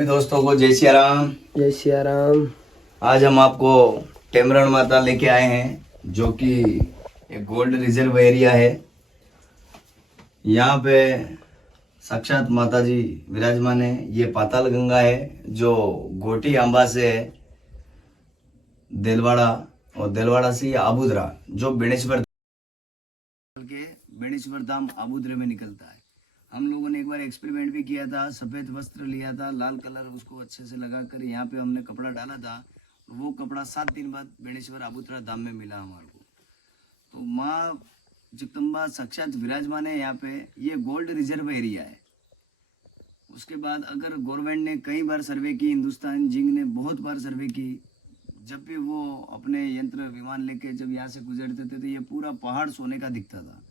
सभी दोस्तों को जय सिया राम। जय सिया राम। आज हम आपको टेमरण माता लेके आए हैं जो कि एक गोल्ड रिजर्व एरिया है। यहाँ पे साक्षात माता जी विराजमान है। ये पाताल गंगा है जो घोटी आंबा से देलवाड़ा और देलवाड़ा से आबुद्रा जो बेणेश्वर के बेणेश्वर धाम आबुद्रे में निकलता है। हम लोगों ने एक बार एक्सपेरिमेंट भी किया था। सफ़ेद वस्त्र लिया था, लाल कलर उसको अच्छे से लगाकर यहाँ पे हमने कपड़ा डाला था। वो कपड़ा 7 दिन बाद बेणेश्वर आबुद्रा धाम में मिला हमारे को। तो माँ जगदम्बा साक्षात विराजमान है यहाँ पे। ये गोल्ड रिजर्व एरिया है। उसके बाद अगर गवर्नमेंट ने कई बार सर्वे की, हिंदुस्तान जिंक ने बहुत बार सर्वे की, जब भी वो अपने यंत्र विमान लेके जब यहाँ से गुजरते थे तो ये पूरा पहाड़ सोने का दिखता था।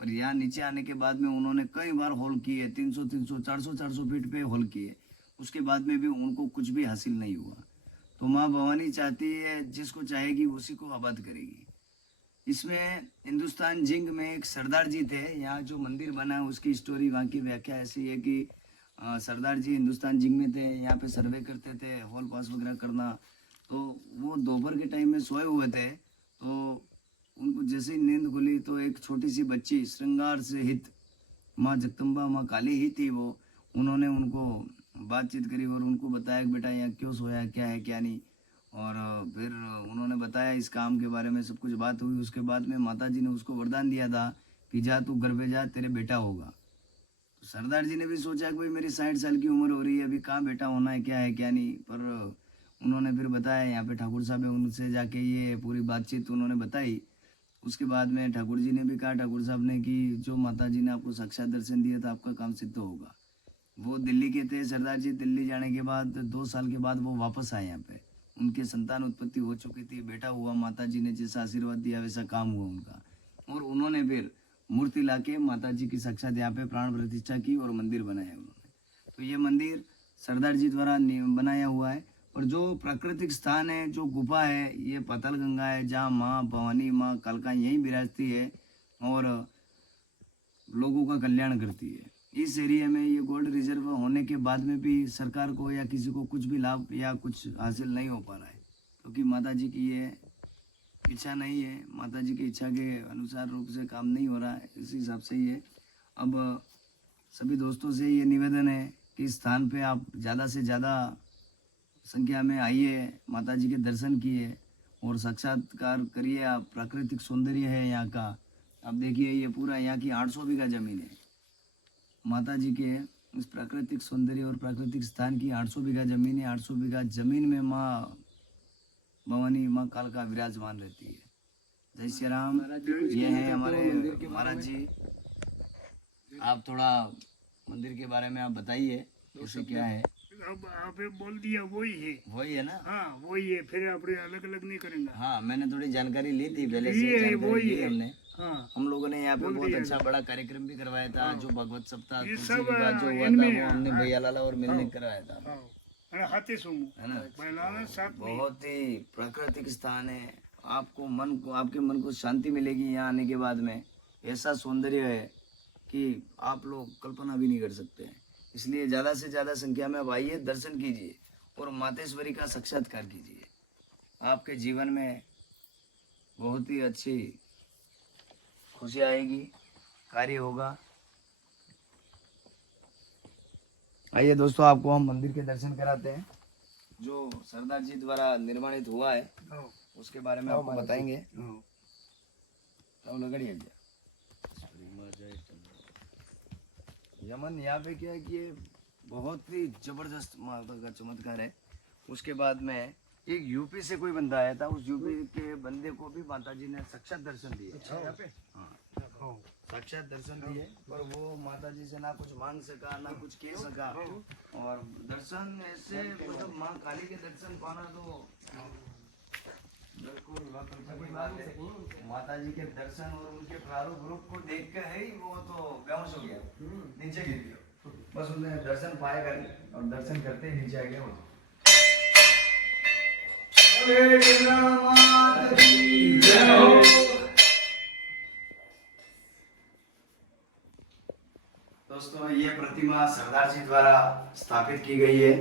पर यहाँ नीचे आने के बाद में उन्होंने कई बार होल किए, 300 400 फीट पे होल किए। उसके बाद में भी उनको कुछ भी हासिल नहीं हुआ। तो माँ भवानी चाहती है जिसको चाहेगी उसी को आबाद करेगी। इसमें हिंदुस्तान जिंक में एक सरदार जी थे। यहाँ जो मंदिर बना है उसकी स्टोरी, वहाँ की व्याख्या ऐसी है कि सरदार जी हिंदुस्तान जिंक में थे। यहाँ पे सर्वे करते थे, हॉल पास वगैरह करना। तो वो दोपहर के टाइम में सोए हुए थे। तो उनको जैसे ही नींद खुली तो एक छोटी सी बच्ची श्रृंगार से हित माँ जगदम्बा माँ काली ही थी वो। उन्होंने उनको बातचीत करी और उनको बताया कि बेटा यहाँ क्यों सोया, क्या है क्या नहीं। और फिर उन्होंने बताया इस काम के बारे में, सब कुछ बात हुई। उसके बाद में माता जी ने उसको वरदान दिया था कि जा तू घर पे जा, तेरे बेटा होगा। तो सरदार जी ने भी सोचा कि भाई मेरी 60 साल की उम्र हो रही है, अभी कहाँ बेटा होना है, क्या नहीं। पर उन्होंने फिर बताया, यहाँ पे ठाकुर साहब है, उनसे जाके ये पूरी बातचीत उन्होंने बताई। उसके बाद में ठाकुर जी ने भी कहा, ठाकुर साहब ने, कि जो माता जी ने आपको साक्षात दर्शन दिया था आपका काम सिद्ध होगा। वो दिल्ली के थे सरदार जी। दिल्ली जाने के बाद 2 साल के बाद वो वापस आए यहाँ पे। उनके संतान उत्पत्ति हो चुकी थी, बेटा हुआ। माता जी ने जैसा आशीर्वाद दिया वैसा काम हुआ उनका। और उन्होंने फिर मूर्ति लाके माता जी की साक्षात यहाँ पे प्राण प्रतिष्ठा की और मंदिर बनाया उन्होंने। तो ये मंदिर सरदार जी द्वारा बनाया हुआ है। और जो प्राकृतिक स्थान है, जो गुफा है, ये पाताल गंगा है जहाँ माँ भवानी माँ कालका यहीं विराजती है और लोगों का कल्याण करती है। इस एरिया में ये गोल्ड रिजर्व होने के बाद में भी सरकार को या किसी को कुछ भी लाभ या कुछ हासिल नहीं हो पा रहा है, क्योंकि माता जी की ये इच्छा नहीं है। माता जी की इच्छा के अनुसार रूप से काम नहीं हो रहा है। इस हिसाब से ये अब सभी दोस्तों से ये निवेदन है कि इस स्थान पे आप ज़्यादा से ज़्यादा संख्या में आइए, माता जी के दर्शन किए और साक्षात्कार करिए। आप प्राकृतिक सौंदर्य है यहाँ का। आप देखिए ये पूरा यहाँ की 800 बीघा जमीन है। माता जी के इस प्राकृतिक सौंदर्य और प्राकृतिक स्थान की 800 बीघा जमीन है। 800 बीघा जमीन में माँ भवानी माँ कालका विराजमान रहती है। जय श्री राम। ये है हमारे महाराज जी। आप थोड़ा मंदिर के बारे में आप बताइए कैसे क्या है। अब आपने बोल दिया वही है ना। हाँ वही है, फिर अपने अलग अलग नहीं करेंगे। हाँ, मैंने थोड़ी जानकारी ली थी पहले से, जानकारी ली हमने। हाँ, हम लोगों ने यहाँ पे बहुत अच्छा बड़ा कार्यक्रम भी करवाया था। जो भगवत सप्ताह ये तुलसी सब विवाह जो हुआ इनमें था वो हमने भैया लाला और मिलने करवाया था, हाँ, हाथी सोमू है ना। पहला साथ में। बहुत ही प्राकृतिक स्थान है। आपको मन को, आपके मन को शांति मिलेगी यहाँ आने के बाद में। ऐसा सौंदर्य है कि आप लोग कल्पना भी नहीं कर सकते हैं। इसलिए ज़्यादा से ज़्यादा संख्या में अब आइए, दर्शन कीजिए और मातेश्वरी का साक्षात्कार कीजिए। आपके जीवन में बहुत ही अच्छी खुशी आएगी, कार्य होगा। आइए दोस्तों, आपको हम मंदिर के दर्शन कराते हैं जो सरदार जी द्वारा निर्माणित हुआ है। उसके बारे में आपको बताएंगे। तब लगड़िए यमन यहाँ पे क्या है कि ये बहुत ही जबरदस्त माता का चमत्कार है। उसके बाद में एक यूपी से कोई बंदा आया था। उस यूपी के बंदे को भी माता जी ने साक्षात दर्शन दिए। यहाँ पे हाँ, साक्षात दर्शन दिए। पर वो माता जी से ना कुछ मांग सका ना कुछ कह सका। और दर्शन ऐसे, मतलब माँ काली के दर्शन पाना तो बिल्कुल बड़ी बात है। माता जी के दर्शन और उनके प्रारूप रूप को देख कर ही वो तो बेहोश हो गया, नीचे गिर गया। बस उसने दर्शन पाएगा और दर्शन करते ही नीचे आ गया वो। दोस्तों, ये प्रतिमा सरदार जी द्वारा स्थापित की गई है।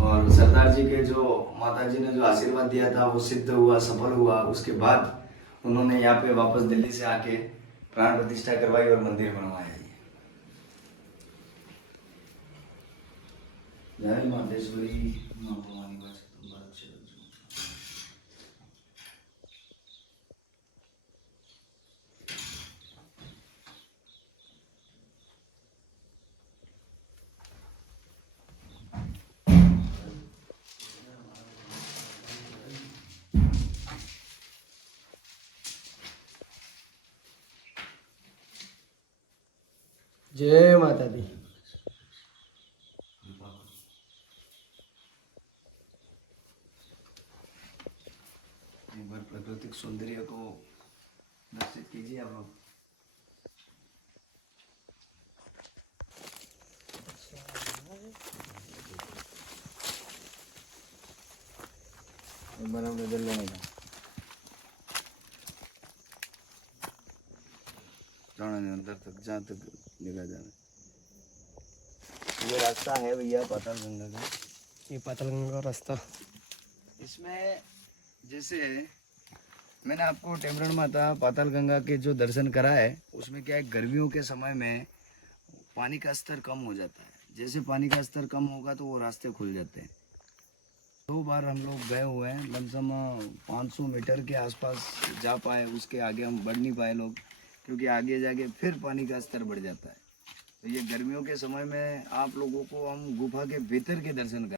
और सरदार जी के जो माता जी ने जो आशीर्वाद दिया था वो सिद्ध हुआ, सफल हुआ। उसके बाद उन्होंने यहाँ पे वापस दिल्ली से आके प्राण प्रतिष्ठा करवाई और मंदिर बनवाया। जय मातेश्वरी मां भवानी वासुदेव भारत शरण। जय माता दी। एक बार प्राकृतिक सौंदर्य को दर्शित कीजिए आप लोग। एक बार हम नजर लेने का जाना नहीं अंदर तक, जहाँ तक निगाह जाना। ये रास्ता है भैया पाताल गंगा का। ये पातालगंगा का रास्ता। इसमें जैसे मैंने आपको टेमरण माता पाताल गंगा के जो दर्शन कराए, उसमें क्या है, गर्मियों के समय में पानी का स्तर कम हो जाता है। जैसे पानी का स्तर कम होगा तो वो रास्ते खुल जाते हैं। 2 बार हम लोग गए हुए हैं, लमसम 500 मीटर के आसपास जा पाए। उसके आगे हम बढ़ नहीं पाए लोग, क्योंकि आगे जाके फिर पानी का स्तर बढ़ जाता है। तो ये गर्मियों के समय में आप लोगों को हम गुफा के भीतर के दर्शन कर